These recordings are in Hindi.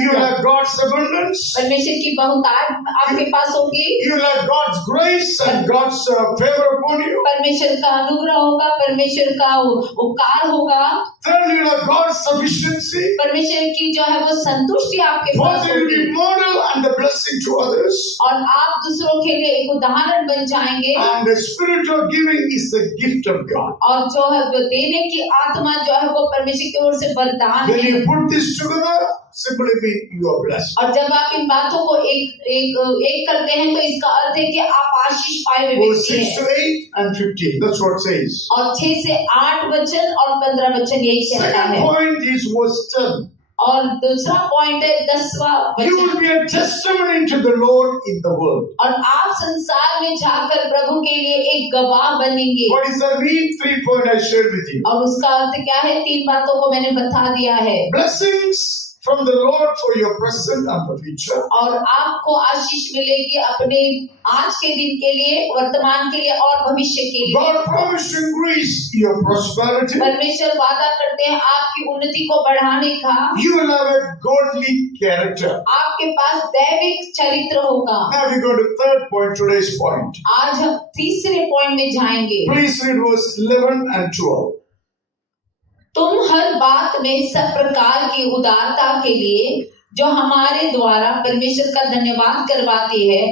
You will have God's abundance. परमेश्वर की बहुतायत आपके पास होगी, You will have God's grace and God's favor upon you. परमेश्वर का अनुग्रह होगा, परमेश्वर का उपकार होगा। Thirdly, you will have God's sufficiency. परमेश्वर की जो है वो संतुष्टि आपके पास Fourthly, you will होगी be model and a blessing to others. और आप दूसरों के लिए एक उदाहरण बन जाएंगे। And the spirit of giving is the gift of God. और जो है वो देने की आत्मा जो है वो परमेश्वर की ओर से वरदान When है। you put this together, simply mean you are blessed. और जब आप इन बातों को एक करते हैं तो इसका अर्थ है कि आप आशीष पाए हुए Verse व्यक्ति 6 हैं। to 8 and 15. That's what it says. और 6 से 8 वचन और 15 वचन यही कहता Second है। point is verse 10. और दूसरा पॉइंट है 10वां You will वचन। be a testimony to the Lord in the world. और आप संसार में जाकर प्रभु के लिए एक गवाह बनेंगे। What is the mean? 3 points I shared with you. और उसका अर्थ क्या है? 3 बातों को मैंने बता दिया है। Blessings from the Lord for your present and the future. और आपको आशीष मिलेगी अपने आज के दिन के लिए, वर्तमान के लिए और भविष्य के लिए। God promised to increase your prosperity. परमेश्वर वादा करते हैं आपकी उन्नति को बढ़ाने का। You will have a godly character. आपके पास दैविक चरित्र होगा। Now we go to third point, today's point. आज हम तीसरे पॉइंट में जाएंगे। Please read verse 11 and 12. तुम हर बात में सब प्रकार की उदारता के लिए जो हमारे द्वारा परमेश्वर का धन्यवाद करवाती है,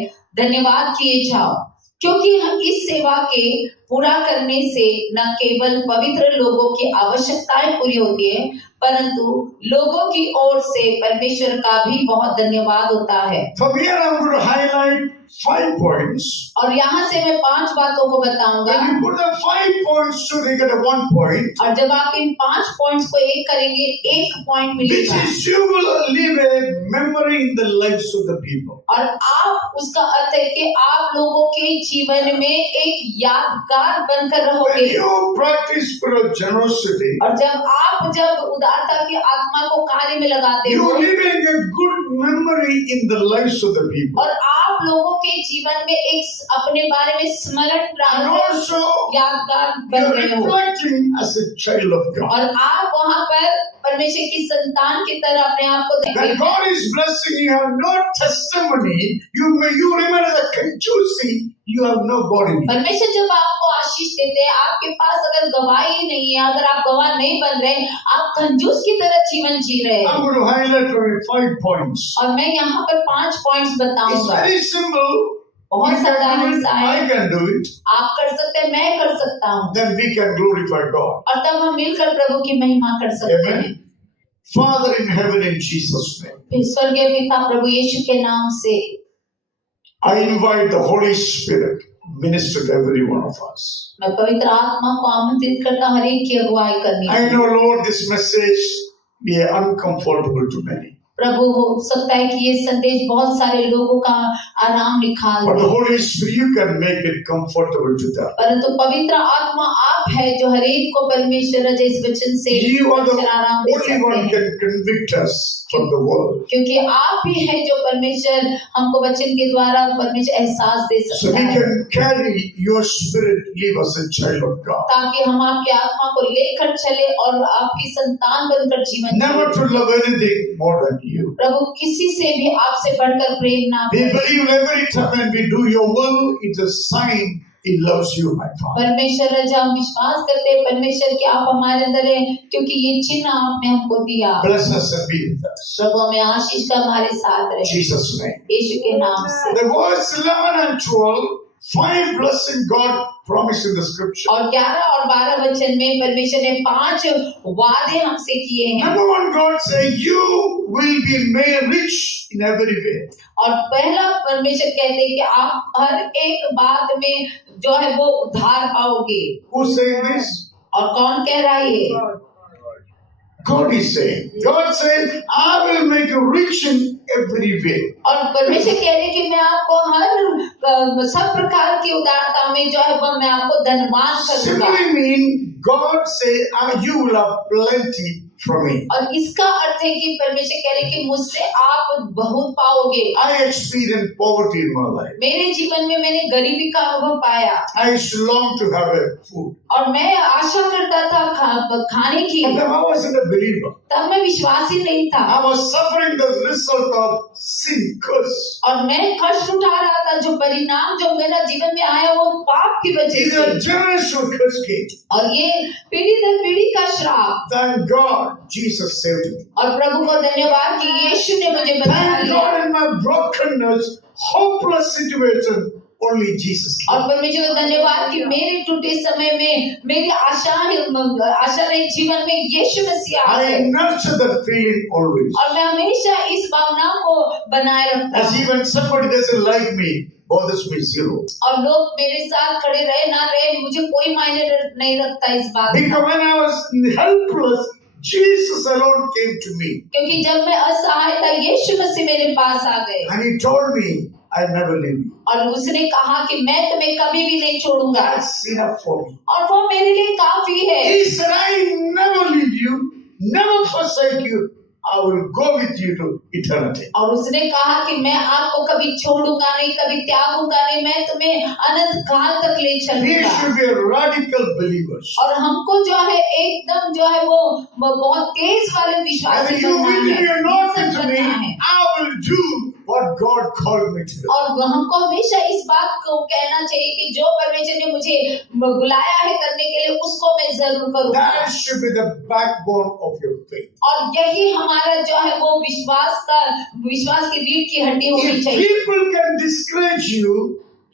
धन्यवाद किए जाओ, क्योंकि इस सेवा के पूरा करने से न केवल पवित्र लोगों की आवश्यकताएं पूरी होती है, परंतु लोगों की ओर से परमेश्वर का भी बहुत धन्यवाद होता है। From here I'm going to highlight 5 points. और यहाँ से मैं 5 बातों को बताऊंगा। When you put the 5 points together, 1 point, और जब आप इन 5 पॉइंट्स को एक करेंगे, 1 पॉइंट which मिलेगा। is you will leave a memory in the lives of the people. और आप उसका अर्थ है कि आप लोगों के जीवन में एक यादगार बनकर When रहोगे। you practice spiritual generosity, और जब उदारता की आत्मा को कार्य में लगाते you हो are leaving a good memory in the lives of the people. और आप लोगों के जीवन में एक अपने बारे में स्मरण And प्राप्त also, यादगार you बन are रहे हो। reflecting as a child of God. और आप वहाँ पर परमेश्वर की संतान की तरह अपने आप को When देखें। God is blessing, you have no testimony. You remember the conjusi, you have no God in you. परमेश्वर जब आपको आशीष देते हैं, आपके पास अगर गवाही नहीं है, अगर आप गवाह नहीं बन रहे, आप कंजूस की तरह जीवन जी रहे हैं। I'm going to highlight for you 5 points. और मैं यहाँ पर 5 पॉइंट्स It's बताऊंगा। very simple. बहुत You can साधारण do it, सा है। I can do it. आप कर सकते हैं, मैं कर सकता हूँ, Then we can glorify God. और तब हम मिलकर प्रभु की महिमा कर सकते हैं। Amen. Father in heaven, in Jesus' name, स्वर्गीय पिता प्रभु यीशु के नाम से I invite the Holy Spirit minister to every one of us. मैं पवित्र आत्मा को आमंत्रित करता हूं हर एक की अगुवाई करने I की। know, Lord, this message be uncomfortable to many. प्रभु हो सकता है कि ये संदेश बहुत सारे लोगों का आराम निकाल But they, the Holy Spirit, you can make it comfortable to them. परंतु पवित्र आत्मा आप है जो हर एक को परमेश्वर इस वचन से You are the आराम दे only सकते one हैं, can convict us from the world. क्योंकि आप ही है जो परमेश्वर हमको वचन के द्वारा परमेश्वर एहसास दे So सकता we है, can carry your spirit, leave us a child of God. ताकि हम आपकी आत्मा को लेकर चले और आपकी संतान बनकर जीवन Never जिए। to love anything more than you. प्रभु किसी से भी आपसे बढ़कर प्रेम ना We करें। believe every time when we do your will, it's a sign He loves you, my Father. परमेश्वर जब हम विश्वास करते हैं परमेश्वर कि आप हमारे अंदर हैं, क्योंकि ये चिन्ह आपने हमको दिया। Bless us and be with us. प्रभु हमें आशीष का हमारे साथ In रहे, Jesus' name. यीशु के नाम से। The verse 11 and 12, 5 blessing God promised in the scripture. और 11 और 12 वचन में परमेश्वर ने 5 वादे हमसे किए हैं। Number 1, God said, you will be made rich in every way. और पहला परमेश्वर कहते हैं कि आप हर एक बात में जो है वो उद्धार पाओगे। Who's saying this? और कौन कह रहा है ये? God is saying. God said, I will make you rich in every way. और परमेश्वर कह रहे हैं कि मैं आपको हर सब प्रकार की उदारता में जो है वो मैं आपको धनवान करूंगा। Simply mean, God say, you will have plenty from me. और इसका अर्थ है कि परमेश्वर कह रहे हैं कि मुझसे आप बहुत पाओगे। I experienced poverty in my life. मेरे जीवन में मैंने गरीबी का अनुभव पाया I used to long to have a food. और मैं आशा करता था खाने की, But I wasn't a believer. तब मैं विश्वासी नहीं था I was suffering the result of sin curse. और मैं कष्ट उठा रहा था। जो परिणाम जो मेरा जीवन में आया वो पाप की वजह It's से, a generational curse came. और ये पीढ़ी दर पीढ़ी का श्राप। Thank God Jesus saved me. और प्रभु को धन्यवाद कि यीशु ने मुझे बचा Thank लिया। God in my brokenness, hopeless situation, only Jesus came. और परमेश्वर को धन्यवाद कि मेरे टूटे समय में मेरी आशा रहित जीवन में यीशु मसीह I आए nurture that feeling always. और मैं हमेशा इस भावना को बनाए रखता As हूँ। even somebody doesn't like me, bothers me zero. और लोग मेरे साथ खड़े रहे ना रहे मुझे कोई मायने नहीं रखता इस बात Because का। when I was helpless, Jesus alone came to me. क्योंकि जब मैं असहाय था यीशु मसीह मेरे पास आ गए And he told me, I never leave you. और उसने कहा कि मैं तुम्हें कभी भी नहीं छोड़ूंगा That's enough for me. और वो मेरे लिए काफी है। He said, I never leave you, never forsake you. I will go with you to eternity. और उसने कहा कि मैं आपको कभी छोड़ूंगा नहीं, कभी त्यागूंगा नहीं, मैं तुम्हें अनंत काल तक ले We चलूंगा। should be radical believers. और हमको जो है एकदम जो है वो बहुत तेज वाले विश्वासी Whether you बनना will है, be or not सब with me, बनना है। I will do what God called me to do. और हमको हमेशा इस बात को कहना चाहिए कि जो परमेश्वर ने मुझे बुलाया है करने के लिए उसको मैं जरूर करूंगा। That should be the backbone of your faith. और यही हमारा जो है वो विश्वास की रीढ़ की हड्डी होनी If चाहिए। people can discourage you,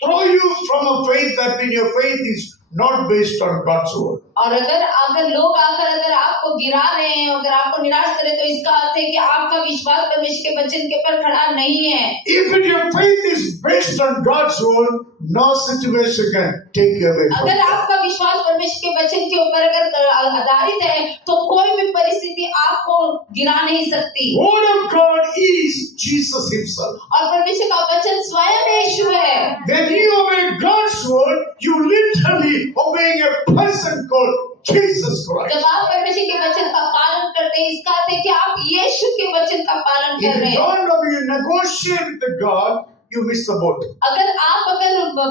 throw you from a faith that means your faith is not based on God's word. और अगर लोग आकर अगर आपको गिरा रहे हैं, अगर आपको निराश करें तो इसका अर्थ है कि आपका विश्वास परमेश्वर के वचन के ऊपर खड़ा नहीं है। If your faith is based on God's word, no situation can take you away from अगर God. आपका विश्वास परमेश्वर के वचन के ऊपर अगर आधारित है तो कोई भी परिस्थिति आपको गिरा नहीं सकती। Word of God is Jesus himself. और परमेश्वर का वचन स्वयं यीशु है। When you obey God's word, you literally obeying a person called Jesus Christ. जब आप परमेश्वर के वचन का पालन करते हैं इसका अर्थ है कि आप यीशु के वचन का पालन कर If रहे you हैं। don't obey, you negotiate with God, you miss the boat. अगर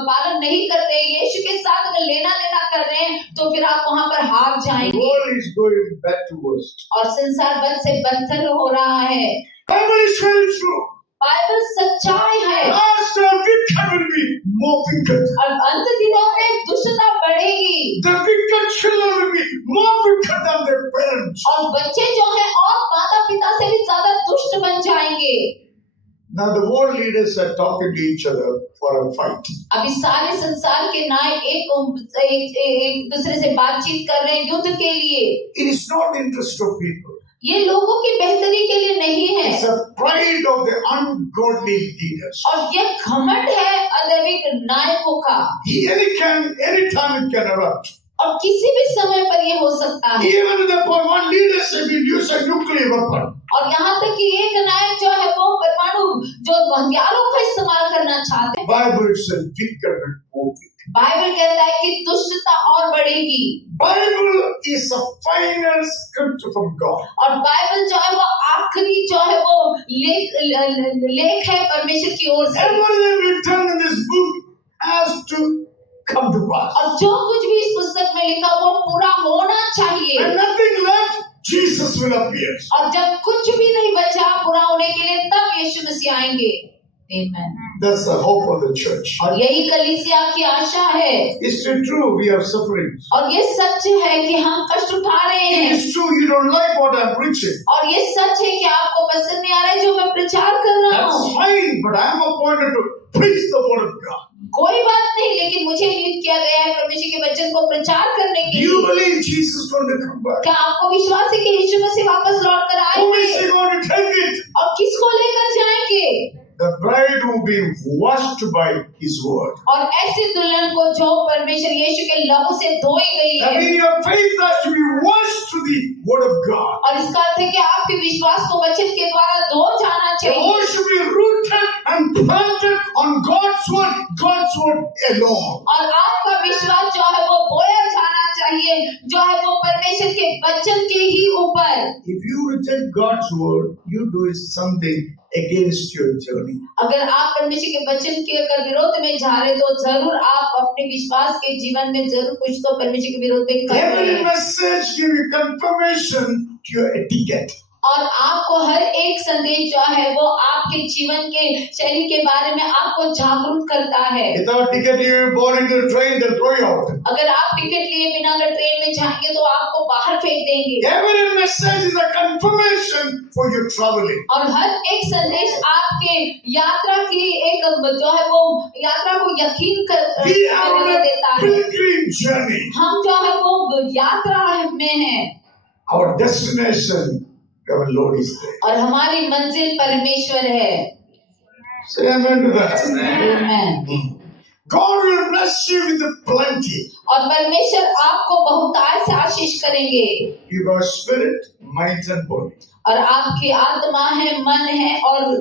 पालन नहीं करते यीशु के साथ अगर लेना देना कर रहे हैं तो फिर आप वहां पर हार The जाएंगे world is going back to worst. और संसार बद से बदतर हो रहा है। Bible is very true. Bible सच्चाई है Last time wicked will be more wicked. और अंत दिनों में दुष्टता बढ़ेगी The wicked children will be more wicked than their parents. और बच्चे जो हैं और माता पिता से भी ज्यादा दुष्ट बन जाएंगे। Now the world leaders are talking to each other for a fight. अभी सारे संसार के नायक एक दूसरे से बातचीत कर रहे हैं युद्ध के लिए। It is not the interest of people. ये लोगों की बेहतरी के लिए नहीं है It's a pride of the ungodly leaders. और ये घमंड है अदैविक नायकों का Anytime it can erupt. और किसी भी समय पर ये हो सकता है। Even the one leaders will use a nuclear weapon. और यहाँ तक कि एक नायक जो है वो परमाणु जो हथियारों का इस्तेमाल करना चाहते हैं। Bible says wicked will more wicked. Bible कहता है कि दुष्टता और बढ़ेगी। Bible is a final scripture from God. और बाइबल जो है वो आखिरी जो है वो लेख है परमेश्वर की ओर से। Everything written in this book has to come to pass. और जो कुछ भी इस पुस्तक में लिखा वो पूरा होना चाहिए। And nothing left, Jesus will appear. और जब कुछ भी नहीं बचा पूरा होने के लिए तब यीशु मसीह आएंगे। Amen. That's the hope of the church. और यही कलीसिया की आशा है। It's true, we have sufferings. और ये सच है कि हम कष्ट उठा रहे हैं। It's true, you don't like what I'm preaching. और ये सच है कि आपको पसंद नहीं आ रहा है जो मैं प्रचार कर रहा That's हूँ। fine, but I'm appointed to preach the word of God. कोई बात नहीं, लेकिन मुझे नियुक्त किया गया है परमेश्वर के वचन को प्रचार करने के You लिए। believe Jesus is going to come back. क्या आपको विश्वास है कि यीशु मसीह वापस लौट कर Who is आएंगे? he going to take it? और किसको लेकर जाएंगे? The bride will be washed by his word. और ऐसी दुल्हन को जो परमेश्वर यीशु के लहू से धोई गई That है। means your faith has to be washed through the word of God. और इसका अर्थ है कि आपके विश्वास को वचन के द्वारा धो जाना The चाहिए। word should be rooted and planted on God's word alone. और आपका विश्वास जो है वो बोया जाना चाहिए जो है वो परमेश्वर के वचन के ही ऊपर। God's word, you do something against your journey. अगर आप परमेश्वर के वचन के अगर विरोध में जा रहे तो जरूर आप अपने विश्वास के जीवन में जरूर कुछ तो परमेश्वर के विरोध में कर रहे Every हैं। message give you confirmation to your etiquette. और आपको हर एक संदेश जो है वो आपके जीवन के शैली के बारे में आपको जागरूक करता है। Without ticket, you are born into the train, they'll throw you out. अगर आप टिकट लिए बिना अगर ट्रेन में जाएंगे तो आपको बाहर फेंक देंगे। Every message is a confirmation for your traveling. और हर एक संदेश आपके यात्रा की एक जो है वो यात्रा को यकीन We are on करने a देता है। pilgrim journey. हम जो है वो यात्रा में हैं Our destination, our Lord is there. और हमारी मंजिल परमेश्वर है। Say amen to that. आमीन। God will bless you with plenty. और परमेश्वर आपको बहुतायत से आशीष करेंगे। Give our spirit, mind and body. और आपकी आत्मा है, मन है और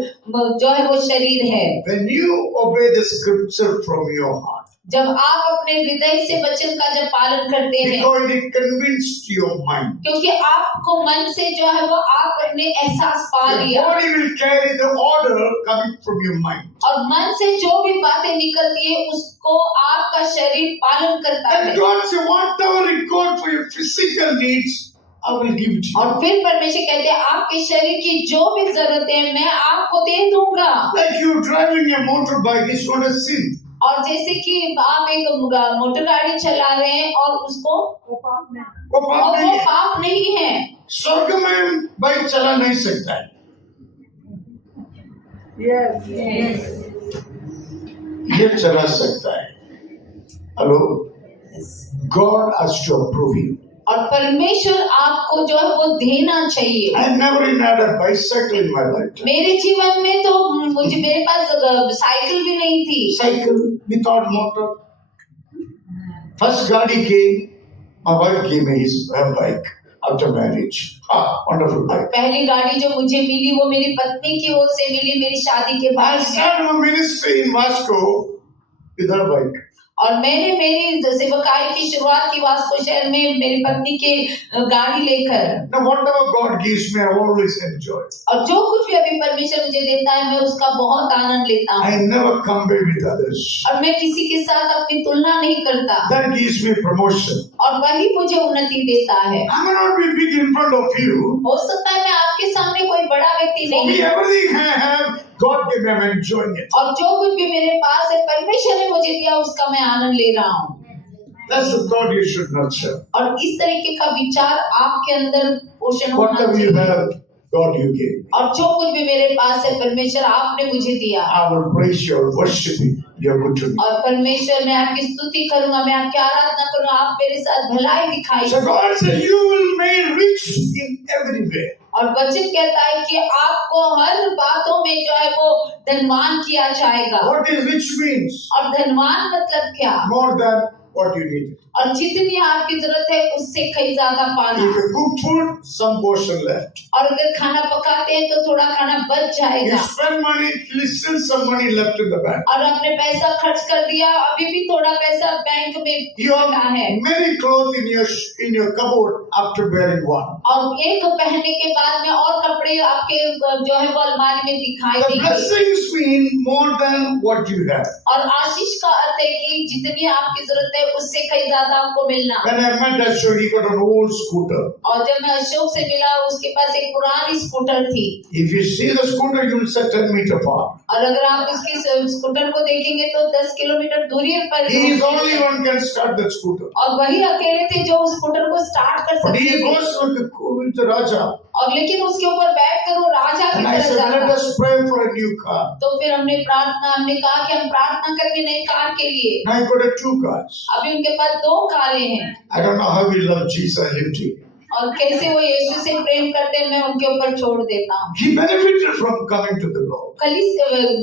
जो है वो शरीर है। When you obey the scripture from your heart, जब आप अपने हृदय से वचन का जब पालन करते हैं, because it convinced your mind, क्योंकि आपको मन से जो है वो आपने एहसास पा your लिया body will carry the order coming from your mind. और मन से जो भी बातें निकलती है उसको आपका शरीर पालन करता And है। God said, whatever record for your physical needs, I will give it to और you. फिर परमेश्वर कहते हैं आपके शरीर की जो भी जरूरत है मैं आपको दे दूंगा। Like you driving a motorbike is not a sin. और जैसे कि आप एक मोटर गाड़ी चला रहे हैं और उसको वो पाप और नहीं वो है। पाप नहीं है। स्वर्ग में बाइक चला नहीं सकता है। ये चला सकता है। Hello, God has to approve you. और परमेश्वर आपको जो है वो देना चाहिए। I never had a bicycle in my lifetime. मेरे जीवन में तो मेरे पास साइकिल भी नहीं थी। Cycle without motor. First गाड़ी came, my wife gave me her bike after marriage. Wonderful bike. पहली गाड़ी जो मुझे मिली वो मेरी पत्नी की ओर से मिली मेरी शादी के I बाद। started my ministry in Moscow with her bike. और मैंने मेरी सेवकाई की शुरुआत की वास्को शहर में मेरी पत्नी के गाड़ी लेकर। Now whatever God gives me, I always enjoy. और जो कुछ भी अभी परमेश्वर मुझे देता है मैं उसका बहुत आनंद लेता हूँ I never compare with others. और मैं किसी के साथ अपनी तुलना नहीं करता That gives me promotion. और वही मुझे उन्नति देता है। I may not be big in front of you. हो सकता है मैं आपके सामने कोई बड़ा व्यक्ति For me, नहीं, everything I have, God gave me. I'm enjoying it. और जो कुछ भी मेरे पास है परमेश्वर ने मुझे दिया उसका मैं आनंद ले रहा हूँ। That's the thought you should nurture. और इस तरीके का विचार आपके अंदर पोषण होना Whatever you चाहिए। have, God you gave. और जो कुछ भी मेरे पास है परमेश्वर आपने मुझे दिया। I will praise you, worship you. You're good to me. और परमेश्वर मैं आपकी स्तुति करूंगा, मैं आपकी आराधना करूंगा, आप मेरे साथ भलाई दिखाई। So God said, you will be made rich in everywhere. और वचन कहता है कि आपको हर बातों में जो है वो धनवान किया जाएगा। What is rich means? और धनवान मतलब क्या? More than what you need. और जितनी आपकी जरूरत है उससे कहीं ज्यादा पाना। If you cook food, some portion left. और अगर खाना पकाते हैं तो थोड़ा खाना बच You जाएगा। spend money, still some money left in the bank. और आपने पैसा खर्च कर दिया, अभी भी थोड़ा पैसा बैंक में You बचा है। have many clothes in your cupboard after wearing one. और एक पहनने के बाद में और कपड़े आपके जो है वो अलमारी में दिखाई The देंगे। blessings mean more than what you have. और आशीष का अर्थ है कि जितनी आपकी जरूरत है उससे कहीं ज्यादा आपको मिलना। When I met Ashok, he got an old scooter. और जब मैं अशोक से मिला उसके पास एक पुरानी स्कूटर थी। If you see the scooter, you will say 10 meters far. और अगर आप उसकी स्कूटर को देखेंगे तो 10 किलोमीटर दूरी पर He is only one can start that scooter. और वही अकेले थे जो उस स्कूटर को स्टार्ट कर But सकते he थे। goes with the Raja. और लेकिन उसके ऊपर बैठ कर वो राजा की And I तरफ said, let जाता। us pray for a new car. तो फिर हमने कहा कि हम प्रार्थना करेंगे नई कार के लिए। Now I got 2 cars. अभी उनके पास 2 कारें हैं। I don't know how he loved Jesus, I lived here. और कैसे वो यीशु से प्रेम करते हैं मैं उनके ऊपर छोड़ देता हूँ। He benefited from coming to the Lord.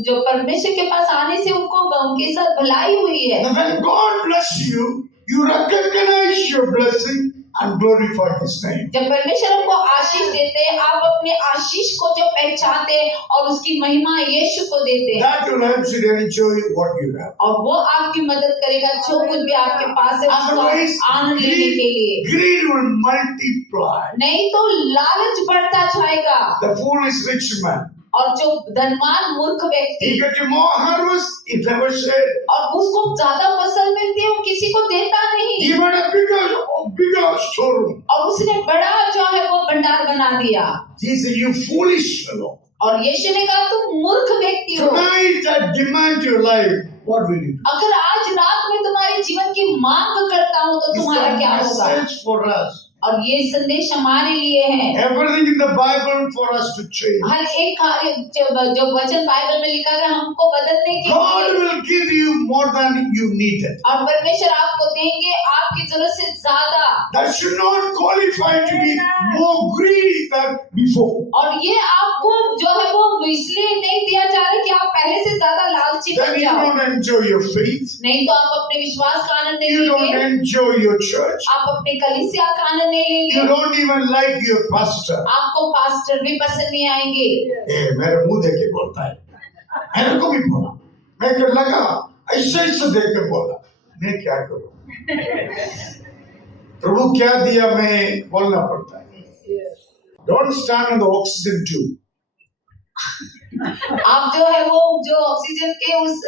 जो परमेश्वर के पास आने से उनके साथ भलाई हुई है। And when God bless you, you recognize your blessing and glorify His name. जब परमेश्वर आपको आशीष देते हैं, आप अपने आशीष को जो पहचानते हैं और उसकी महिमा यीशु को देते हैं, That will help you to enjoy what you have. और वो आपकी मदद करेगा जो कुछ भी आपके पास है उसका Otherwise, आनंद लेने के लिए। greed will multiply. नहीं तो लालच बढ़ता जाएगा, The foolish rich man, और जो धनवान मूर्ख व्यक्ति, he gets more harvest, he never shared. और उसको ज्यादा फसल मिलती है, वो किसी को देता नहीं, He made a bigger storeroom. और उसने बड़ा जो है वो भंडार बना दिया। He said, "You foolish fellow. और यीशु ने कहा तुम मूर्ख व्यक्ति हो, Tonight I demand your life. What will you do?" अगर आज रात में तुम्हारे जीवन की मांग करता हूँ तो It's तुम्हारा a क्या होगा? message for us. और ये संदेश हमारे लिए है। Everything in the Bible for us to change. हर एक कार्य जो वचन बाइबल में लिखा है हमको बदलने के God लिए, will give you more than you needed. और परमेश्वर आपको देंगे आपकी जरूरत से ज्यादा। That should not qualify to be more greedy than before. और ये आपको जो है वो इसलिए नहीं दिया जा रहा कि आप पहले से ज्यादा लालची Then बन you जाओ, don't enjoy your faith. नहीं तो आप अपने विश्वास का आनंद नहीं You don't लेंगे, enjoy your church. आप अपने कलीसिया का आनंद नहीं You लेंगे, don't even like your pastor. आपको पास्टर भी पसंद नहीं आएंगे। मेरे मुंह देख के बोलता है, मेरे को भी बोला, मैं को लगा ऐसे देख के बोला, मैं क्या करूं? प्रभु क्या दिया, मैं बोलना पड़ता है। Don't stand on the oxygen tube. आप जो है वो जो ऑक्सीजन के उस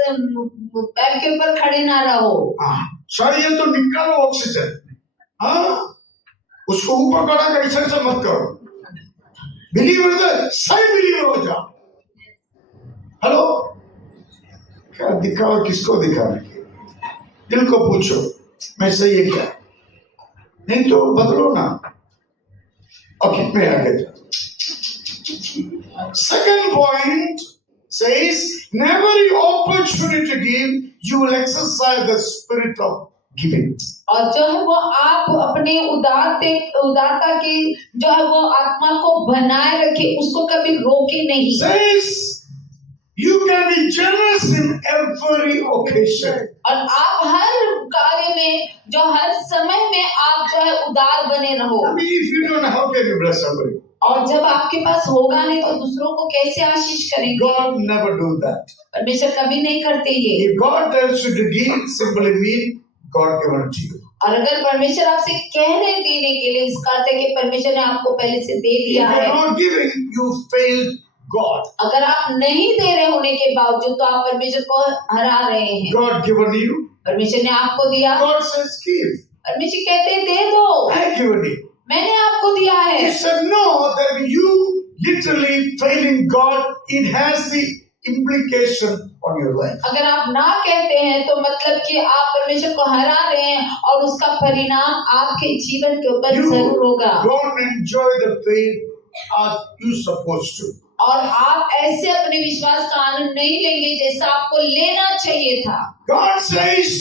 पैर के ऊपर खड़े ना रहो। सर ये तो निकालो ऑक्सीजन, हाँ उसको ऊपर करा कर ऐसे से मत करो। बिलीवर तो सही बिलीवर हो जाओ। हेलो, क्या दिखाओ, किसको दिखाने के? दिल को पूछो मैं सही है क्या, नहीं तो बदलो ना। ओके, मैं आगे जा। Second point says, never you opportunity to give, you will exercise the spirit of giving. और जो है वो आप अपने उदारता के जो है वो आत्मा को बनाए रखे, उसको कभी रोके नहीं। Says, you can be generous in every occasion. और आप हर कार्य में जो हर समय में आप जो है उदार बने रहो। I mean, if you don't know, how can you bless somebody? और जब आपके पास होगा नहीं तो दूसरों को कैसे आशीष करेंगे? God never do that. परमेश्वर कभी नहीं करते ये। If God tells you to give, simply mean God given it to you. और अगर परमेश्वर आपसे कह रहे देने के लिए, इसका अर्थ है कि परमेश्वर ने आपको पहले से दे If दिया you है। are not giving, you failed God. अगर आप नहीं दे रहे होने के बावजूद तो आप परमेश्वर को हरा रहे हैं। God given you. परमेश्वर ने आपको दिया, God says give. परमेश्वर कहते हैं दे दो, I given you. मैंने आपको दिया है। He said no, that you literally failing God, it has the implication on your life. अगर आप ना कहते हैं तो मतलब कि आप परमेश्वर को हरा रहे हैं और उसका परिणाम आपके जीवन के ऊपर You जरूर होगा। don't enjoy the faith as you supposed to. और आप ऐसे अपने विश्वास का आनंद नहीं लेंगे जैसा आपको लेना चाहिए था। God says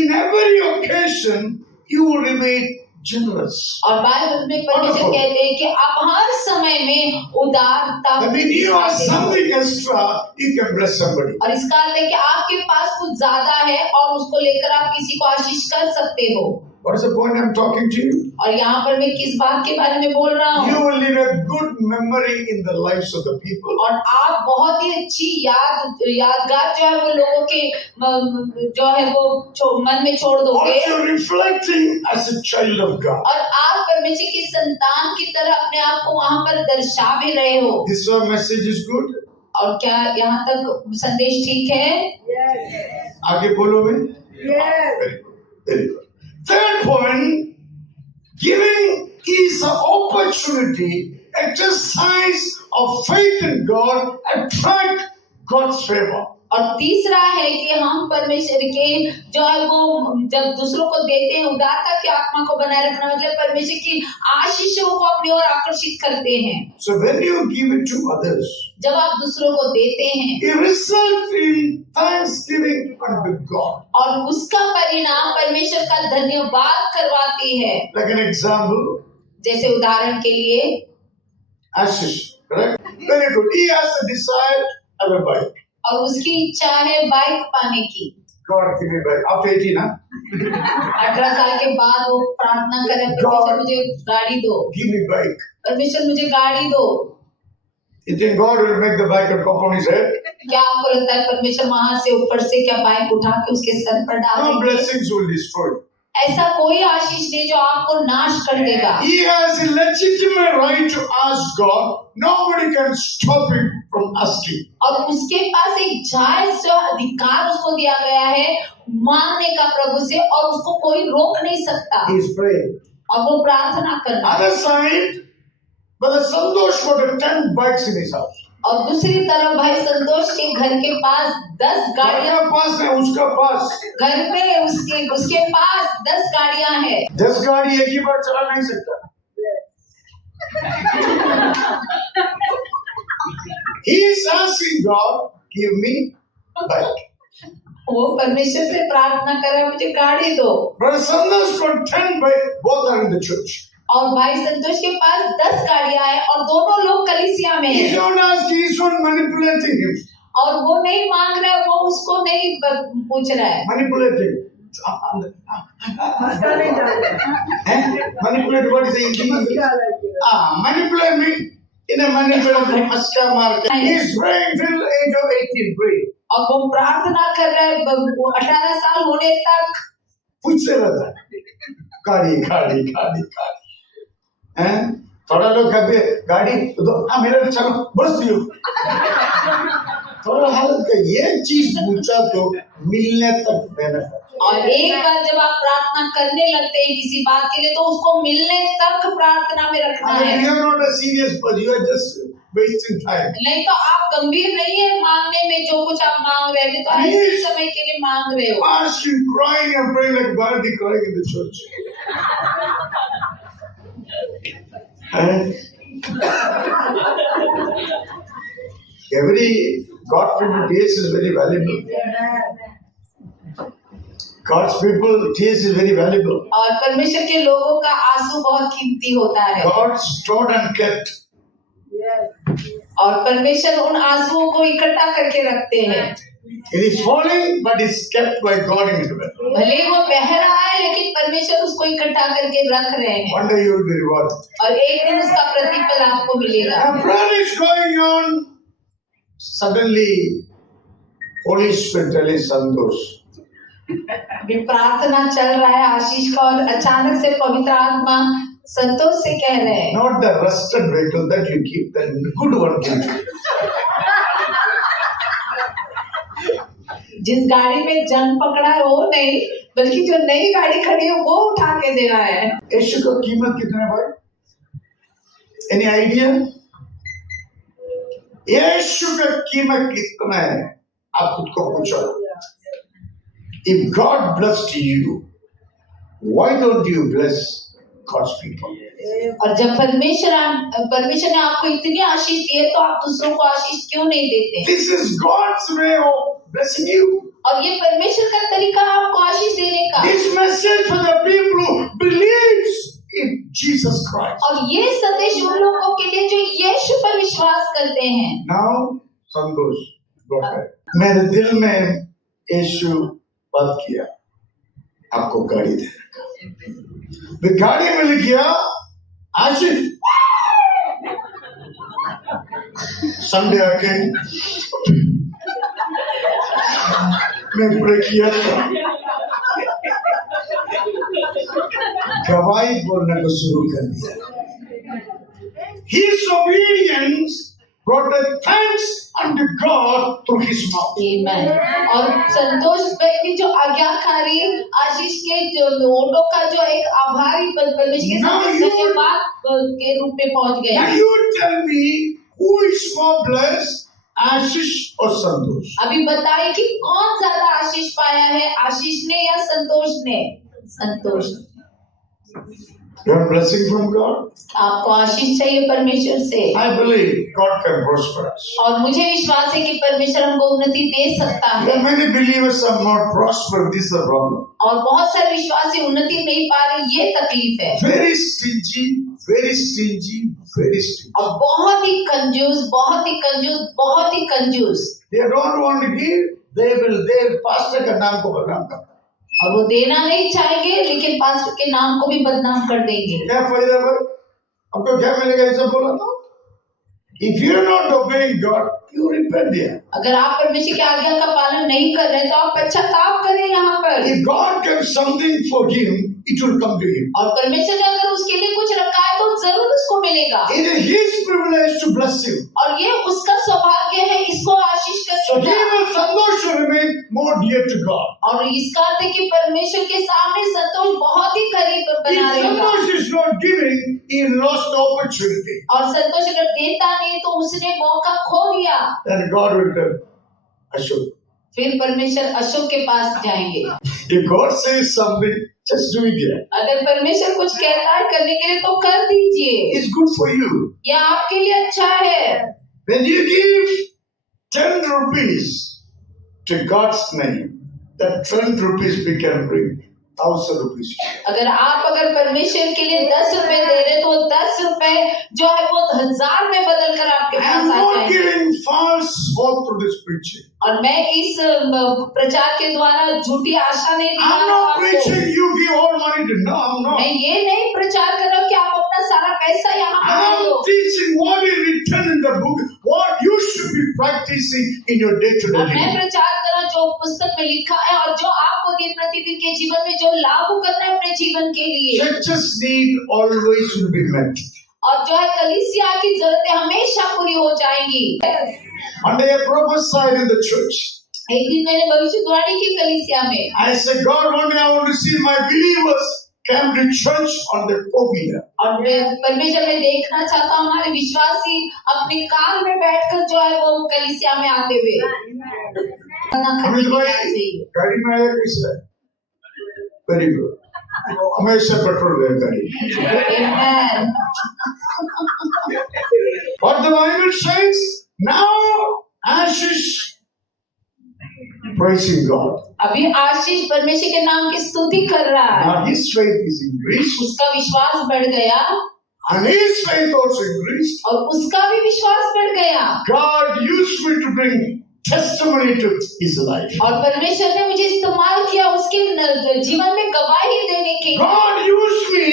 in every occasion you will remain generous. और बाइबल में परमेश्वर कहते हैं कि आप हर समय में उदारता I mean, you have something extra, you can bless somebody. और इसका अर्थ है कि आपके पास कुछ ज्यादा है और उसको लेकर आप किसी को आशीष कर सकते हो। What is the point I'm talking to you? और यहाँ पर मैं किस बात के बारे में बोल रहा You हूँ? will leave a good memory in the lives of the people. और आप बहुत ही अच्छी यादगार जो है वो लोगों के जो है वो मन में छोड़ दोगे। Also reflecting as a child of God. और आप परमेश्वर की संतान की तरह अपने आप को वहाँ पर दर्शा भी रहे हो। This message is good. और क्या यहाँ तक संदेश ठीक है? आगे बोलो मैं. Very good. Very good. Third point, giving is an opportunity, exercise of faith in God, attract God's favor. और तीसरा है कि हम परमेश्वर के जो है वो जब दूसरों को देते हैं, उदारता की आत्मा को बनाए रखना मतलब परमेश्वर की आशीषों को अपनी ओर आकर्षित करते हैं। So when you give it to others, जब आप दूसरों को देते हैं, it results in thanksgiving unto God. और उसका परिणाम परमेश्वर का धन्यवाद करवाती है। Like an example, जैसे उदाहरण के लिए Ashish, correct? Very good. He has a desire of a bike. और उसकी इच्छा है बाइक पाने की, God, give me back. After 18, huh? 18 साल के बाद वो प्रार्थना करे, परमेश्वर मुझे गाड़ी दो, Give me back. परमेश्वर मुझे गाड़ी दो। You think God will make the bike and pop on his head? क्या आपको लगता है परमेश्वर वहां से ऊपर से क्या बाइक उठा के उसके सर पर डाल No देंगे? blessings will destroy. ऐसा कोई आशीष नहीं जो आपको नाश कर देगा। He has a legitimate right to ask God. Nobody can stop him from asking. और उसके पास एक जायज जो अधिकार उसको दिया गया है मांगने का प्रभु से, और उसको कोई रोक नहीं सकता। He is praying. और वो प्रार्थना करना। Other side, Brother Santosh got 10 bikes in his house. और दूसरी तरफ भाई संतोष के घर के पास 10 गाड़ियां, उसका पास है, उसका पास। घर में उसके पास 10 गाड़ियां हैं। 10 गाड़ी एक ही बार चला नहीं सकता। He is asking God, give me bike. वो परमेश्वर से प्रार्थना कर रहा है, मुझे गाड़ी दो। Brother Santosh got 10 bikes. Both are in the church. और भाई संतोष के पास 10 गाड़ियां हैं और दोनों लोग कलीसिया में He's हैं। not asking, he's not manipulating him. और वो नहीं मांग रहा है, वो उसको नहीं पूछ रहा है। Manipulating. Manipulate, what is the English? Manipulate me in a manipulative maska market. He's praying till the age of 18, pray. और वो प्रार्थना कर रहा है 18 साल होने तक। पूछते रहता है, गाड़ी। हैं? थोड़ा लोग कभी गाड़ी तो मेरे लिए चलो बस दियो। थोड़ा हालत का ये चीज पूछा तो मिलने तक देना। और एक बार जब आप प्रार्थना करने लगते हैं किसी बात के लिए, तो उसको मिलने तक प्रार्थना में रखना है। You are not a serious person, you are just wasting time. नहीं तो आप गंभीर नहीं है मांगने में, जो कुछ आप मांग रहे हैं तो ऐसे समय के लिए मांग रहे हो। Asking, crying and praying like Bharati crying in the church. Every God-fearing tears is very valuable. God's people tears is very valuable. और परमेश्वर के लोगों का आंसू बहुत कीमती होता है। God stored and kept. और परमेश्वर उन आंसुओं को इकट्ठा करके रखते हैं। It is falling, but it's kept by God in heaven. भले वो बह रहा है, लेकिन परमेश्वर उसको इकट्ठा करके रख रहे हैं। One day you will be rewarded. और एक दिन उसका प्रतिफल आपको मिलेगा। A prayer is going on. Suddenly, Holy Spirit tells Santosh. अभी प्रार्थना चल रहा है आशीष का, और अचानक से पवित्र आत्मा संतोष से कह रहे हैं, Not the rusted vehicle that you keep, the good one gives you. जिस गाड़ी में जंग पकड़ा है वो नहीं, बल्कि जो नई गाड़ी खड़ी है वो उठा के दे रहा है। यीशु का कीमत कितना है भाई? Any idea? यीशु का कीमत कितना है? आप खुद को पूछो। If God blessed you, why don't you bless God's people? और जब परमेश्वर ने आपको इतनी आशीष दी है, तो आप दूसरों को आशीष क्यों नहीं देते? This is God's way of blessing you. और ये परमेश्वर का तरीका है आपको आशीष देने का। This message for the people who believes in Jesus Christ. और ये संदेश उन लोगों के लिए जो यीशु पर विश्वास करते हैं। Now, संतोष, मेरे दिल में यीशु बात किया, आपको गाड़ी देने का। वे गाड़ी मिल गया, आशीष। संडे आके मैं ब्रेक किया था, गवाही बोलने को शुरू कर दिया। His obedience brought a thanks unto God through his mouth. Amen. और संतोष भाई भी जो आज्ञाकारी आशीष के जो ओटो का जो एक आभारी परमेश्वर के धन्यवाद के रूप में पहुंच गए। Now you tell me who is more blessed, आशीष और संतोष? अभी बताइए कि कौन ज्यादा आशीष पाया है, आशीष ने या संतोष ने? संतोष। You are blessing from God. आपको आशीष चाहिए परमेश्वर से। I believe God can prosper us. और मुझे विश्वास है कि परमेश्वर हमको उन्नति दे सकता है। But many believers are not prosper. This is the problem. और बहुत सारे विश्वासी उन्नति नहीं पा रहे, ये तकलीफ है। Very stingy, very stingy, very stingy. और बहुत ही कंजूस, बहुत ही कंजूस, बहुत ही कंजूस। They don't want to give. they pastor का नाम को बदनाम करता है। और वो देना नहीं चाहेंगे लेकिन पास्टर के नाम को भी बदनाम कर देंगे। क्या फायदा भाई? आपको क्या मिलेगा ये सब बोला तो? If you are not obeying God, you repent here. अगर आप परमेश्वर की आज्ञा का पालन नहीं कर रहे तो आप पश्चाताप करें यहाँ पर। If God gave something for him, it will come to him. और परमेश्वर ने अगर उसके लिए कुछ रखा है तो जरूर उसको मिलेगा। It is his privilege to bless him. और ये उसका सौभाग्य है इसको आशीष So he करने will Santosh to remain more dear to God. और इसका अर्थ है कि परमेश्वर के सामने संतोष बहुत ही करीब If बना रहेगा। संतोष is not giving, he lost the opportunity. और संतोष अगर देता नहीं तो उसने मौका खो दिया। Then God will tell Ashok. फिर परमेश्वर अशोक के पास जाएंगे। If God says something, just do it here. अगर परमेश्वर कुछ कहता है करने के लिए तो कर दीजिए। It's good for you. यह आपके लिए अच्छा है। When you give 10 rupees to God's name, that 10 rupees we can bring 1000 rupees. अगर परमेश्वर के लिए 10 रुपए दे रहे तो 10 रुपए जो है वो 1000 में बदल कर आपके I pass am uh not जाएंगे। giving false hope to this preaching. और मैं इस प्रचार के द्वारा झूठी आशा नहीं दिला I'm रहा not हूं आपको। preaching you give all money to. No, I'm not. मैं ये नहीं प्रचार कर रहा हूं कि आप अपना सारा पैसा यहाँ पर डाल I'm दो। teaching what is written in the book, what you should be practicing in your day-to-day और मैं living. प्रचार कर रहा हूं जो पुस्तक में लिखा है और जो आपको दिन प्रतिदिन के जीवन में जो लागू करना है अपने जीवन के लिए। Church's need always will be met. और जो है कलीसिया की जरूरतें हमेशा पूरी हो जाएंगी। One day I prophesied in the church. एक दिन मैंने भविष्यवाणी की कलीसिया में। I said, God, one day I want to see my believers come to church on the pulpit. और मैं परमेश्वर में देखना चाहता हूँ हमारे विश्वासी अपनी कार में बैठकर जो है वो कलीसिया में आते हुए। अमित भाई गाड़ी में आया कैसे? Very good. हमेशा पेट्रोल ले गाड़ी। Amen. What the Bible says now, Ashish praising God. अभी आशीष परमेश्वर के नाम की स्तुति कर रहा है। Now his faith is increased, उसका विश्वास बढ़ गया and his faith also increased. और उसका भी विश्वास बढ़ गया। God used me to bring testimony to his life. और परमेश्वर ने मुझे इस्तेमाल किया उसके जीवन में गवाही देने के लिए। God used me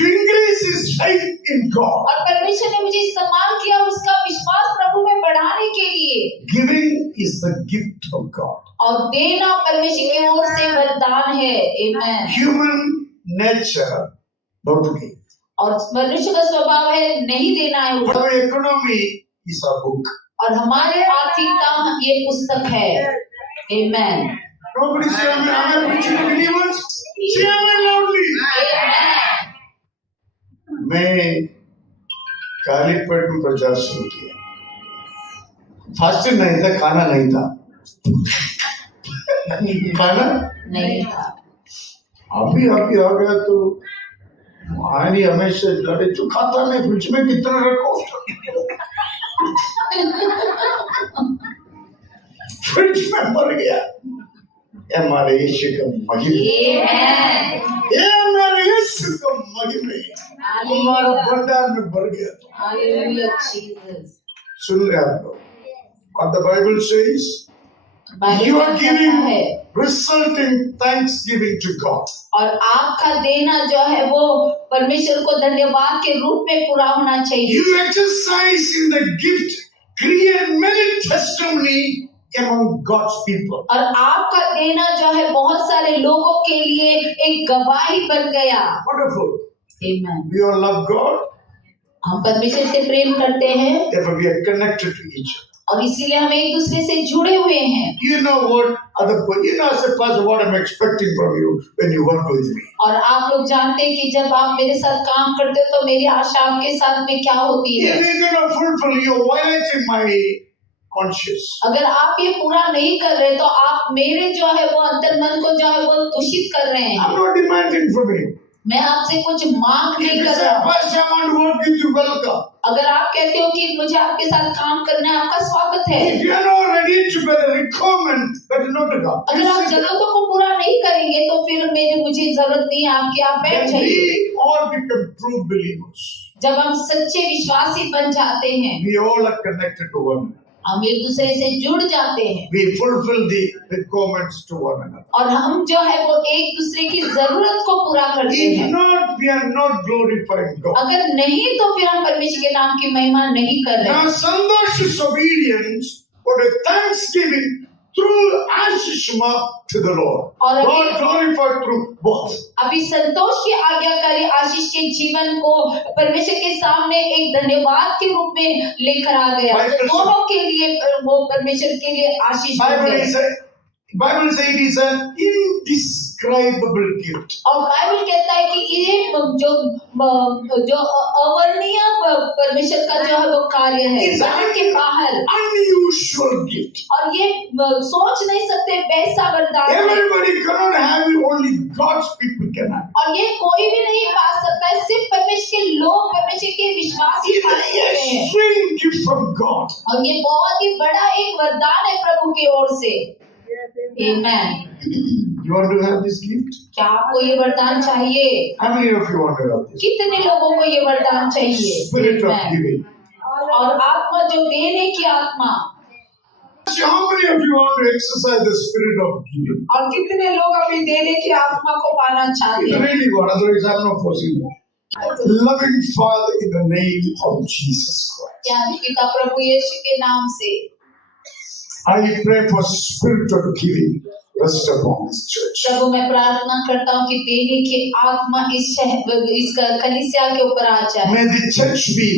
to increase his faith in God. और परमेश्वर ने मुझे इस्तेमाल किया उसका विश्वास प्रभु में बढ़ाने के लिए। Giving is the gift of God. और देना परमेश्वर की ओर से वरदान है। Amen. Human nature not to give. और मनुष्य का स्वभाव है नहीं देना है। Our economy is our book. और हमारे आर्थिकता ये पुस्तक है। Amen. Nobody say I'm preaching to believers. Say amen loudly. Amen. मैं काली पेट में प्रचार शुरू किया। फास्टिंग नहीं था, खाना नहीं था। खाना नहीं था। अभी आ गया तो आनी हमेशा लड़े तो खाता नहीं, फ्रिज में कितना रखो। फ्रिज में मर गया। ये हमारे यीशु का महिमा, ये हमारे यीशु का महिमा हमारा भंडार में भर गया। Hallelujah, Jesus. सुन रहे आप लोग? What the Bible says, you are giving resulting thanksgiving to God. और आपका देना जो है वो परमेश्वर को धन्यवाद के रूप में पूरा होना चाहिए। You exercise in the gift, create many testimony among God's people. और आपका देना जो है बहुत सारे लोगों के लिए एक गवाही बन गया। Wonderful. Amen. We all love God. हम परमेश्वर से प्रेम करते हैं Therefore, we are connected to each other. और इसीलिए हम एक दूसरे से जुड़े हुए हैं। You know what other as a pastor, what I'm expecting from you when you work with me. और आप लोग जानते हैं कि जब आप मेरे साथ काम करते हो तो मेरी आशा आपके साथ में क्या होती है। If you're gonna fulfill, you're violating my conscience. अगर आप ये पूरा नहीं कर रहे तो आप मेरे जो है वो अंतर्मन को जो है वो दूषित कर रहे हैं। I'm not demanding from you. मैं आपसे कुछ मांग If नहीं you कर say, रहा। Pastor, I want to work with you, welcome. अगर आप कहते हो कि मुझे आपके साथ काम करना है, आपका स्वागत है। If you're not ready to bear the requirement, that is not to come. अगर आप जरूरतों को पूरा नहीं करेंगे तो फिर मुझे जरूरत नहीं है आपकी, आप बैठ When जाइए। we all become true believers, जब हम सच्चे विश्वासी बन जाते हैं we all are connected to one another. हम एक दूसरे से जुड़ जाते हैं We fulfill the requirements to one another. और हम जो है वो एक दूसरे की जरूरत को पूरा करते If हैं। not, we are not glorifying God. अगर नहीं तो फिर हम परमेश्वर के नाम की महिमा नहीं कर रहे। Now, Santosh is obedience or a thanksgiving through Ashishma to the Lord. और God glorified through both. अभी संतोष की आज्ञाकारी आशीष के जीवन को परमेश्वर के सामने एक धन्यवाद के रूप में लेकर आ गया। Bible दोनों के लिए वो परमेश्वर के लिए आशीष बन गए। Bible says it is an indescribable gift. और बाइबल कहता है कि ये जो अवर्णनीय परमेश्वर का जो है वो कार्य है, It's समझ के बाहर, unusual gift. और ये सोच नहीं सकते वैसा वरदान है। Everybody cannot have it, only God's people can have. और ये कोई भी नहीं पा सकता है, सिर्फ परमेश्वर के लोग, परमेश्वर के विश्वासी It's पा an सकते हैं। extreme gift from God. और ये बहुत ही बड़ा एक वरदान है प्रभु की ओर से। Amen. You want to have this gift? क्या आपको ये वरदान चाहिए? How many of you want to have this? कितने लोगों को ये वरदान चाहिए? Spirit of Amen. giving. और आत्मा जो देने की आत्मा। So how many of you want to exercise the spirit of giving? और कितने लोग अपनी देने की आत्मा को पाना चाहते If हैं? really God, otherwise I'm not forcing you. Loving Father, in the name of Jesus Christ, प्यारे पिता प्रभु यीशु के नाम से I pray for spirit of giving rest upon this church. प्रभु मैं प्रार्थना करता हूँ कि देने की आत्मा इस कलीसिया के ऊपर आ जाए। May the church be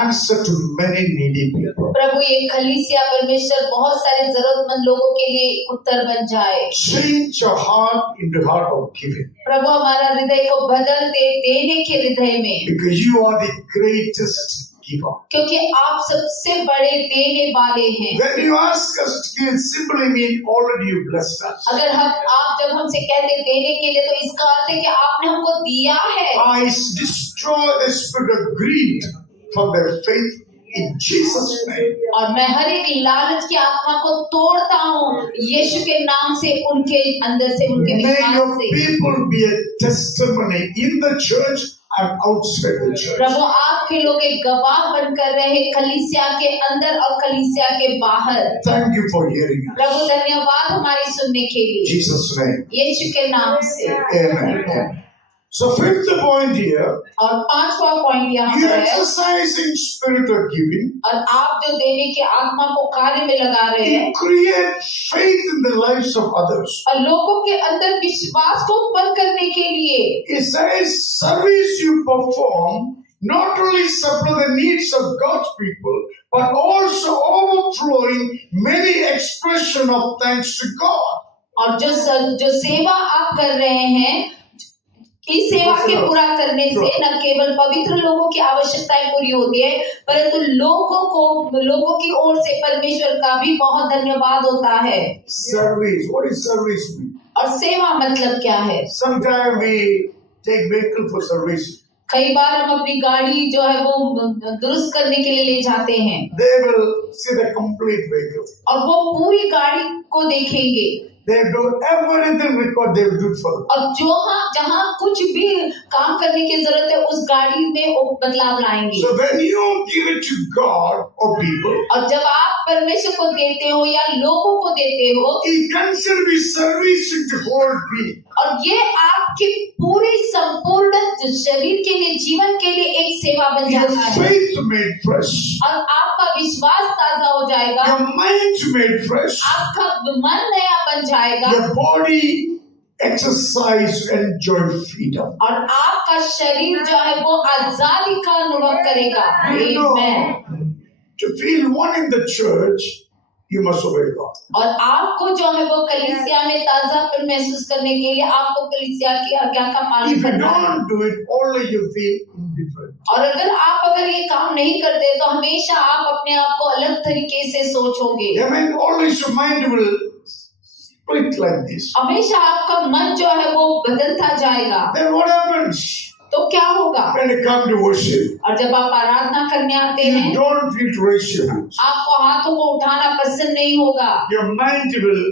answer to many needy people. प्रभु ये कलीसिया परमेश्वर बहुत सारे जरूरतमंद लोगों के लिए उत्तर बन जाए। Change your heart into heart of giving. प्रभु हमारा हृदय को बदल दे देने के हृदय में, Because you are the greatest giver. क्योंकि आप सबसे बड़े देने वाले हैं। When you ask us to give, simply mean already you blessed us. अगर आप जब हमसे कहते हैं देने के लिए, तो इसका अर्थ है कि आपने हमको दिया है। I destroy the spirit of greed from their faith in Jesus' name. और मैं हर एक लालच की आत्मा को तोड़ता हूँ यीशु के नाम से, उनके अंदर से, उनके May विश्वास your से। people be a testimony in the church and outside the church. प्रभु आपके लोग एक गवाह बनकर रहे कलीसिया के अंदर और कलीसिया के बाहर। Thank you for hearing us. प्रभु धन्यवाद हमारी सुनने के लिए, Jesus' name. यीशु के नाम से। Amen. So fifth point here, और पांचवा पॉइंट यहाँ you पर है, exercising spirit of giving, और आप जो देने की आत्मा को कार्य में लगा रहे हैं you create faith in the lives of others. और लोगों के अंदर विश्वास को उत्पन्न करने के लिए, It says service you perform not only supply the needs of God's people, but also overflowing many expression of thanks to God. और जो सेवा आप कर रहे हैं, इस सेवा के पूरा करने से न केवल पवित्र लोगों की आवश्यकताएं पूरी होती है, परंतु लोगों की ओर से परमेश्वर का भी बहुत धन्यवाद होता है। Service. What is service mean? और सेवा मतलब क्या है? Sometimes we take vehicle for service. कई बार हम अपनी गाड़ी जो है वो दुरुस्त करने के लिए ले जाते हैं, They will see the complete vehicle. और वो पूरी गाड़ी को देखेंगे, They do everything required. They will do it for them. और जहाँ कुछ भी काम करने की जरूरत है उस गाड़ी में वो बदलाव लाएंगे। So when you give it to God or people, और जब आप परमेश्वर को देते हो या लोगों को देते हो, He consider be service to whole being. और ये आपके पूरे संपूर्ण शरीर के लिए, जीवन के लिए एक सेवा बन Your जाता है, faith made fresh. और आपका विश्वास ताजा हो जाएगा, Your mind made fresh. आपका मन नया बन जाएगा, Your body exercise enjoy freedom. और आपका शरीर जो है वो आजादी का अनुभव करेगा। You know, Amen. to feel one in the church, you must obey God. और आपको जो है वो कलीसिया में ताजापन महसूस करने के लिए आपको कलीसिया की आज्ञा का पालन If you करना है। don't do it, only you feel indifferent. और अगर ये काम नहीं करते तो हमेशा आप अपने आप को अलग तरीके से सोचोगे। I mean, always your mind will split like this. हमेशा आपका मन जो है वो बदलता जाएगा। Then what happens? तो क्या होगा? When you come to worship, और जब आप आराधना करने आते you हैं, don't feel to raise your hands. आपको हाथों को उठाना पसंद नहीं होगा, Your mind will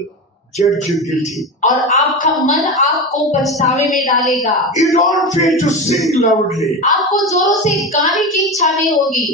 judge you guilty. और आपका मन आपको पछतावे में डालेगा। You don't feel to sing loudly. आपको जोरों से गाने की इच्छा नहीं होगी।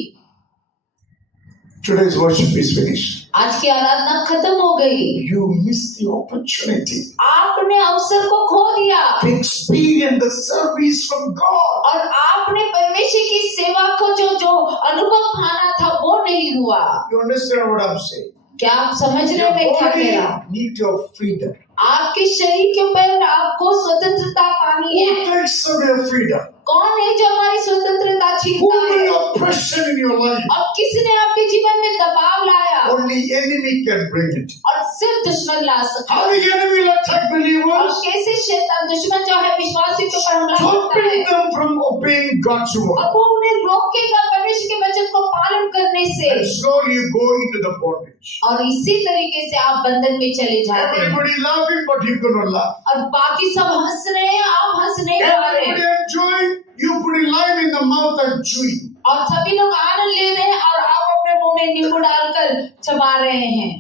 Today's worship is finished. आज की आराधना खत्म हो गई। You missed the opportunity आपने अवसर को खो दिया to experience the service from God. और आपने परमेश्वर की सेवा को जो अनुभव पाना था वो नहीं हुआ। You understand what I'm saying? क्या आप समझ रहे Your हैं मैं क्या कह रहा हूँ? body needs your freedom. आपके शरीर के ऊपर आपको स्वतंत्रता पानी Who है। takes away your freedom? कौन है जो हमारी स्वतंत्रता Who छीनता है? will oppression in your life? और किसने आपके जीवन में दबाव लाया? Only enemy can bring it. और सिर्फ दुश्मन ला सकता How है। the enemy will attack और believers? कैसे शैतान दुश्मन जो है विश्वासी के ऊपर हमला करता है Stopping them from obeying God's word. और वो उन्हें रोकेगा परमेश्वर के वचन को पालन करने से। And slowly you go into the bondage. और इसी तरीके से आप बंधन में चले जाते हैं। Everybody laughing, but you cannot laugh. और बाकी सब हंस रहे हैं, आप हंस नहीं पा रहे Everybody हैं। enjoying, you putting lime in the mouth and chewing. और सभी लोग आनंद ले रहे हैं और आप अपने मुंह में नींबू डालकर चबा रहे हैं।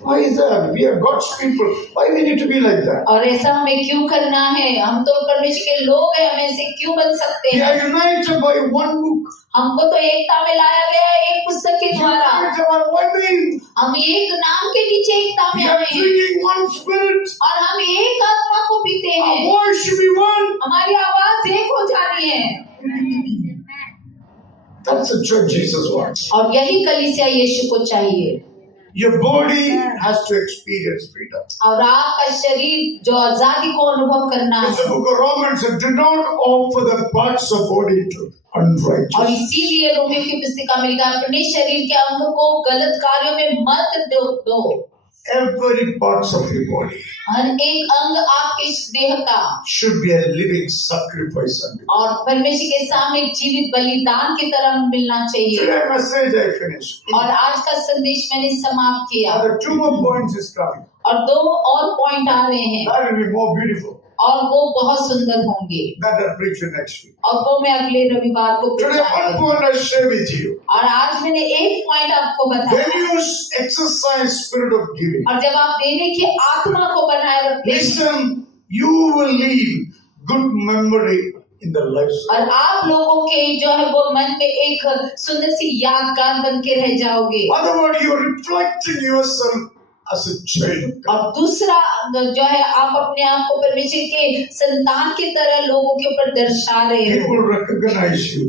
Why is that? We are God's people. Why we need to be like that? और ऐसा हमें क्यों करना है? हम तो परमेश्वर के लोग हैं, हमें ऐसे क्यों बन सकते We हैं? are united by one book. हमको तो एकता में लाया गया है एक पुस्तक के द्वारा। United by one name. हम एक नाम के नीचे एकता में We are हैं drinking one spirit. और हम एक आत्मा को पीते Our हैं। voice should be one. हमारी आवाज एक हो जानी है। That's the church Jesus wants. और यही कलीसिया यीशु को चाहिए। Your body has to experience freedom. और आपका शरीर जो आजादी को अनुभव करना It's the है। book of Romans said, do not offer the parts of body to और unrighteous. इसीलिए रोमियो की पुस्तिका में लिखा अपने शरीर के अंगों को गलत कार्यों में मत दो। Every parts of your body हर एक अंग आपके इस देह का should be a living sacrifice unto God. और परमेश्वर के सामने एक जीवित बलिदान की तरह मिलना चाहिए। Today message I finished. और आज का संदेश मैंने समाप्त किया Other two more points is coming. और दो और पॉइंट आ रहे हैं That will be more beautiful. और वो बहुत सुंदर होंगे That I'll preach you next week. और वो मैं अगले रविवार को Today प्रचार one करूंगा। point I share with you. और आज मैंने एक पॉइंट आपको बताया। When you exercise spirit of giving, और जब आप देने की आत्मा को बनाए रखते हैं listen, you will leave good memory in the lives. और आप लोगों के जो है वो मन में एक सुंदर सी यादगार बन के रह जाओगे। Otherwise, you are reflecting yourself as a child of God. और दूसरा जो है आप अपने आप को परमेश्वर के संतान की तरह लोगों के ऊपर दर्शा रहे हो People recognize you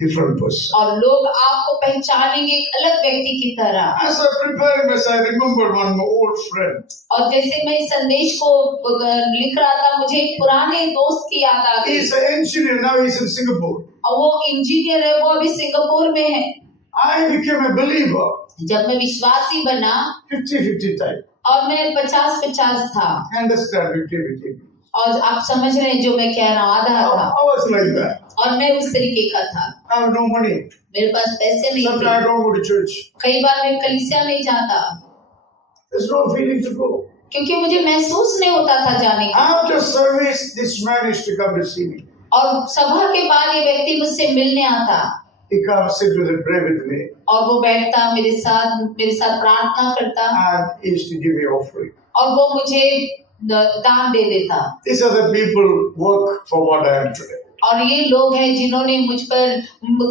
different person. और लोग आपको पहचानेंगे एक अलग व्यक्ति की तरह। As I prepared this, I remembered one of my old friend. और जैसे मैं इस संदेश को लिख रहा था मुझे एक पुराने दोस्त की याद आ गई। He's an engineer, now he's in Singapore. और वो इंजीनियर है, वो अभी सिंगापुर में है। I became a believer, जब मैं विश्वासी बना 50-50 type. और मैं 50-50 था Understand 50-50. और आप समझ रहे हैं जो मैं कह रहा हूँ आधा था I was like that. और मैं उस तरीके का था। I have no money. मेरे पास पैसे नहीं Sometimes थे। I don't go to church. कई बार मैं कलीसिया नहीं जाता There's no feeling to go. क्योंकि मुझे महसूस नहीं होता था जाने का। After service, this man used to come to see me. और सभा के बाद ये व्यक्ति मुझसे मिलने आता He comes, sit with me, pray with me, और वो बैठता मेरे साथ प्रार्थना करता and he used to give me offering. और वो मुझे दान दे देता। These are the people who work for what I am today. और ये लोग हैं जिन्होंने मुझ पर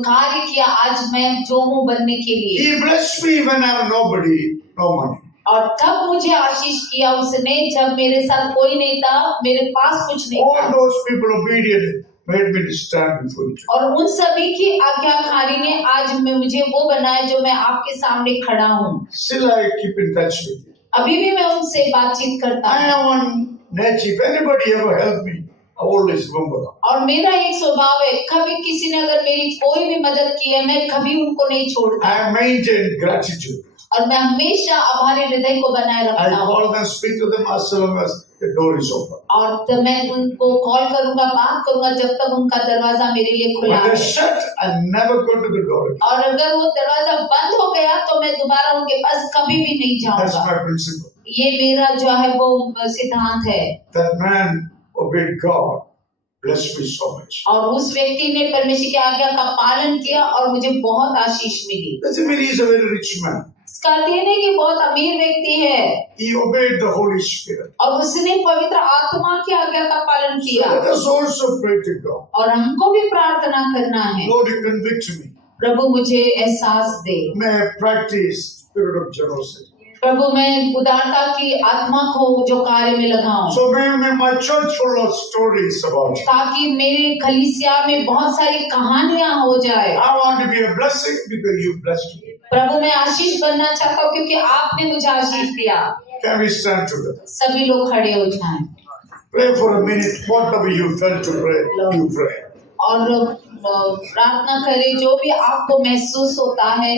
कार्य किया आज मैं जो हूँ बनने के लिए। He blessed me when I have nobody, no money. और तब मुझे आशीष किया उसने जब मेरे साथ कोई नहीं था, मेरे पास कुछ नहीं All था। those people obedient made me to stand before you. और उन सभी की आज्ञाकारी ने आज मुझे वो बनाया जो मैं आपके सामने खड़ा हूँ। Still I keep in touch with you. अभी भी मैं उनसे बातचीत करता I हूँ have one nature. If anybody ever helped me, I always remember that. और मेरा एक स्वभाव है कभी किसी ने अगर मेरी कोई भी मदद की है मैं कभी उनको नहीं छोड़ता I maintain gratitude. और मैं हमेशा आभारी हृदय को बनाए I रखता हूँ। call them, speak to them as long as the door is open. और तो मैं उनको कॉल करूंगा, बात करूंगा जब तक उनका दरवाजा मेरे लिए खुला When है। they shut, I never go to the door again. और अगर वो दरवाजा बंद हो गया तो मैं दोबारा उनके पास कभी भी नहीं That's जाऊंगा। my principle. ये मेरा जो है वो सिद्धांत है। That man obeyed God, blessed me so much. और उस व्यक्ति ने परमेश्वर की आज्ञा का पालन किया और मुझे बहुत आशीष मिली। Doesn't mean he's a very rich man. इसका देने की बहुत अमीर व्यक्ति है He obeyed the Holy Spirit. और उसने पवित्र आत्मा की आज्ञा का पालन किया। Let us also pray to God. और हमको भी प्रार्थना करना है। Lord, you convict me. प्रभु मुझे एहसास दे। May I practice spirit of generosity. प्रभु मैं उदारता की आत्मा को जो कार्य में लगाऊं, So may my church full of stories about you. ताकि मेरे कलीसिया में बहुत सारी कहानियां हो जाए। I want to be a blessing because you blessed me. प्रभु मैं आशीष बनना चाहता हूँ क्योंकि आपने मुझे आशीष दिया। Can we stand together? सभी लोग खड़े हो जाएं Pray for a minute. Whatever you felt to pray, you pray. और प्रार्थना करें, जो भी आपको महसूस होता है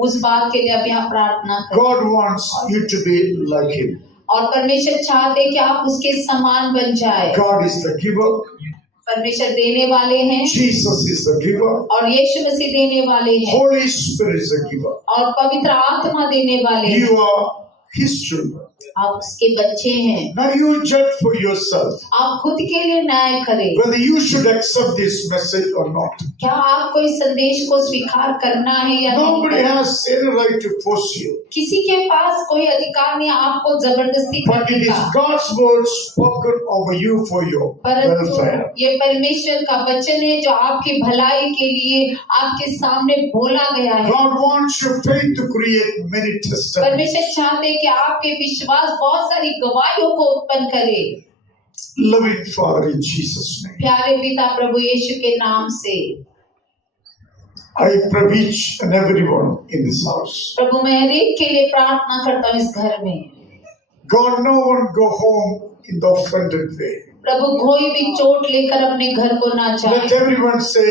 उस बात के लिए अभी आप प्रार्थना करें। God wants you to be like Him. और परमेश्वर चाहते हैं कि आप उसके समान बन जाए। God is the giver. परमेश्वर देने वाले हैं Jesus is the giver. और यीशु मसीह देने वाले हैं Holy Spirit is the giver. और पवित्र आत्मा देने वाले हैं। You are His children. आप उसके बच्चे हैं। Now you judge for yourself आप खुद के लिए न्याय करें, whether you should accept this message or not. क्या आपको इस संदेश को स्वीकार करना है या Nobody नहीं। has any right to force you. किसी के पास कोई अधिकार नहीं आपको जबरदस्ती But it करने is का, God's word spoken over you for your परंतु welfare. ये परमेश्वर का वचन है जो आपकी भलाई के लिए आपके सामने बोला गया है। God wants your faith to create many testimonies. परमेश्वर चाहते हैं कि आपके विश्वास बहुत सारी गवाहियों को उत्पन्न करे। Loving Father, in Jesus' name, प्यारे पिता प्रभु यीशु के नाम से I pray each and everyone in this house. प्रभु मैं हर एक के लिए प्रार्थना करता हूँ इस घर में। God, no one go home in the offended way. प्रभु कोई भी चोट लेकर अपने घर को ना जाए, Let everyone say,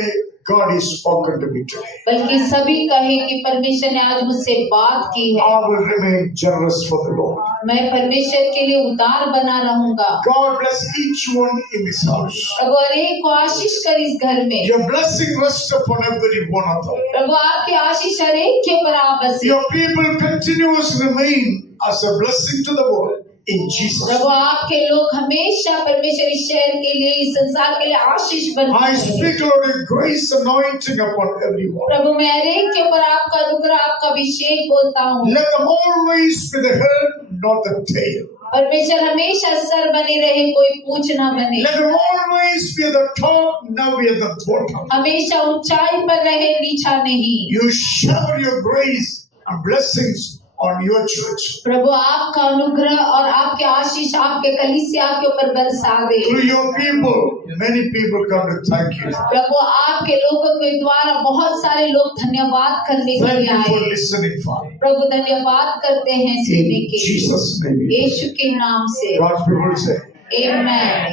God is spoken to me today. बल्कि सभी कहे कि परमेश्वर ने आज मुझसे बात की है। I will remain generous for the Lord. मैं परमेश्वर के लिए उदार बना रहूंगा। God bless each one in this house. प्रभु हर एक को आशीष कर इस घर में। Your blessing rests upon every one of them. प्रभु आपकी आशीष हर एक के ऊपर आप बसे। Your people continuously remain as a blessing to the world. In Jesus' Prabhu name. आपके लोग हमेशा परमेश्वर इस शहर के लिए, इस संसार के लिए आशीष बने I रहें। speak, Lord, a grace anointing upon everyone. प्रभु मैं हर एक के ऊपर आपका अनुग्रह, आपका अभिषेक बोलता हूँ। Let them always be the head, not the tail. परमेश्वर हमेशा सर बने रहे, कोई पूछ ना बने। Let them always be at the top, now be at the bottom. हमेशा ऊंचाई पर रहे, नीचा नहीं। You shower your grace and blessings on your church. प्रभु आपका अनुग्रह और आपके आशीष आपके कलीसिया के ऊपर बरसा दे। Through your people, many people come to thank you. प्रभु आपके लोगों के द्वारा बहुत सारे लोग धन्यवाद करने के Thank लिए you for आए। listening, Father. प्रभु धन्यवाद करते हैं सुनने In के लिए। Jesus' name. यीशु के नाम से God's people say. आमेन।